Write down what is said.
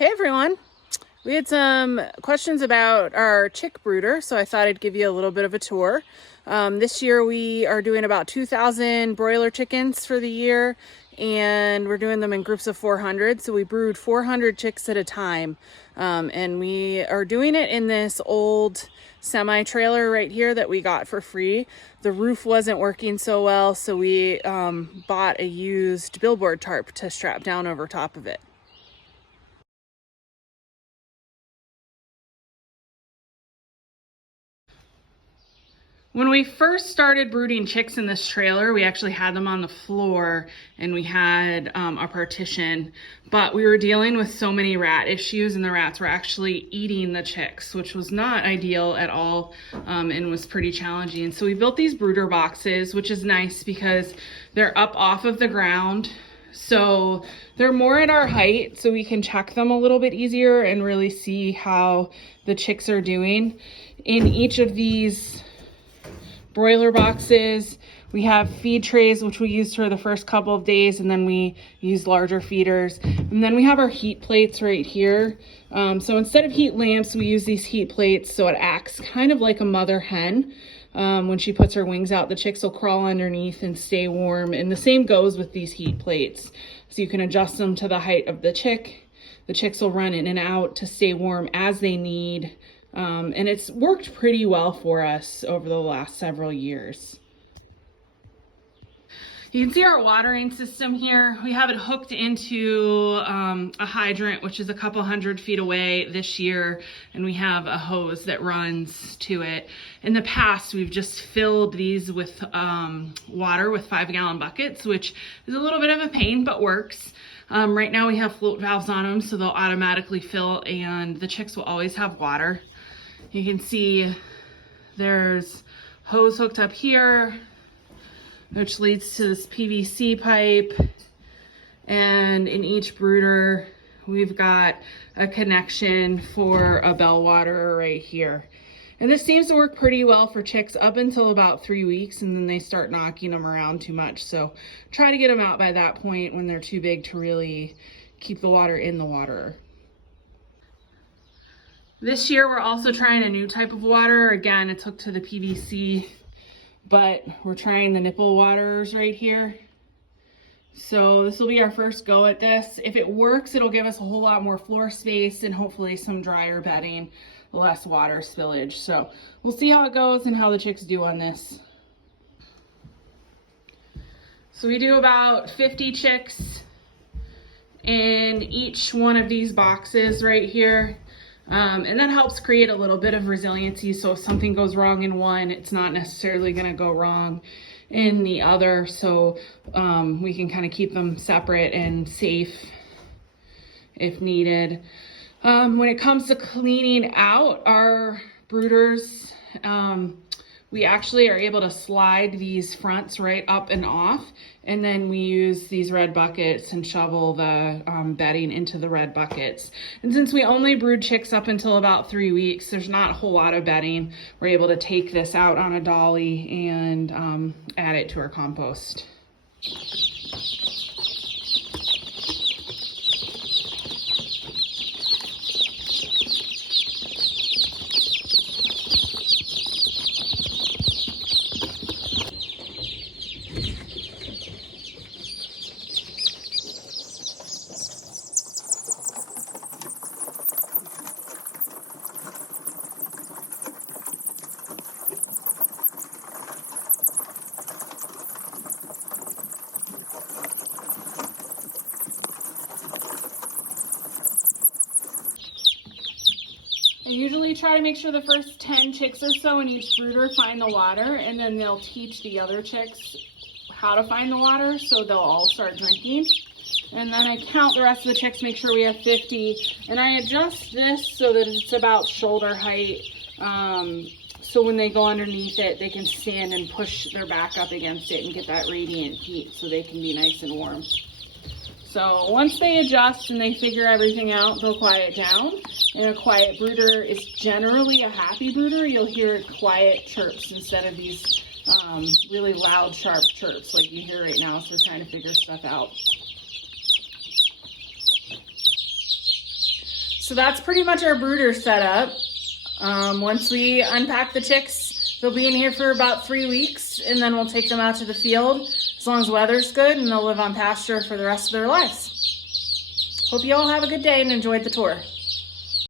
Hey everyone! We had some questions about our chick brooder, so I thought I'd give you a little bit of a tour. This year we are doing about 2,000 broiler chickens for the year, and we're doing them in groups of 400. So we brood 400 chicks at a time, and we are doing it in this old semi-trailer right here that we got for free. The roof wasn't working so well, so we bought a used billboard tarp to strap down over top of it. When we first started brooding chicks in this trailer, we actually had them on the floor and we had a partition, but we were dealing with so many rat issues and the rats were actually eating the chicks, which was not ideal at all and was pretty challenging. And so we built these brooder boxes, which is nice because they're up off of the ground. So they're more at our height, so we can check them a little bit easier and really see how the chicks are doing. In each of these broiler boxes, we have feed trays, which we used for the first couple of days, and then we use larger feeders. And then we have our heat plates right here. So instead of heat lamps, we use these heat plates, so it acts kind of like a mother hen. When she puts her wings out, the chicks will crawl underneath and stay warm. And the same goes with these heat plates. So you can adjust them to the height of the chick. The chicks will run in and out to stay warm as they need. And it's worked pretty well for us over the last several years. You can see our watering system here. We have it hooked into a hydrant, which is a couple 100 feet away this year, and we have a hose that runs to it. In the past, we've just filled these with water with 5-gallon buckets, which is a little bit of a pain, but works. Right now we have float valves on them, so they'll automatically fill, and the chicks will always have water. You can see there's hose hooked up here, which leads to this PVC pipe. And in each brooder, we've got a connection for a bell water right here. And this seems to work pretty well for chicks up until about 3 weeks, and then they start knocking them around too much. So try to get them out by that point when they're too big to really keep the water in the water. This year, we're also trying a new type of water. Again, it's hooked to the PVC, but we're trying the nipple waters right here. So this will be our first go at this. If it works, it'll give us a whole lot more floor space and hopefully some drier bedding, less water spillage. So we'll see how it goes and how the chicks do on this. So we do about 50 chicks in each one of these boxes right here. And that helps create a little bit of resiliency, so if something goes wrong in one, it's not necessarily going to go wrong in the other, so we can kind of keep them separate and safe if needed. When it comes to cleaning out our brooders, we actually are able to slide these fronts right up and off, and then we use these red buckets and shovel the bedding into the red buckets. And since we only brood chicks up until about 3 weeks, there's not a whole lot of bedding. We're able to take this out on a dolly and add it to our compost. I usually try to make sure the first 10 chicks or so in each brooder find the water, and then they'll teach the other chicks how to find the water, so they'll all start drinking. And then I count the rest of the chicks, make sure we have 50, and I adjust this so that it's about shoulder height, so when they go underneath it, they can stand and push their back up against it and get that radiant heat so they can be nice and warm. So once they adjust and they figure everything out, they'll quiet down. And a quiet brooder is generally a happy brooder. You'll hear quiet chirps instead of these really loud, sharp chirps like you hear right now. So we're trying to figure stuff out. So that's pretty much our brooder setup. Once we unpack the chicks, they'll be in here for about 3 weeks, and then we'll take them out to the field as long as weather's good, and they'll live on pasture for the rest of their lives. Hope you all have a good day and enjoyed the tour.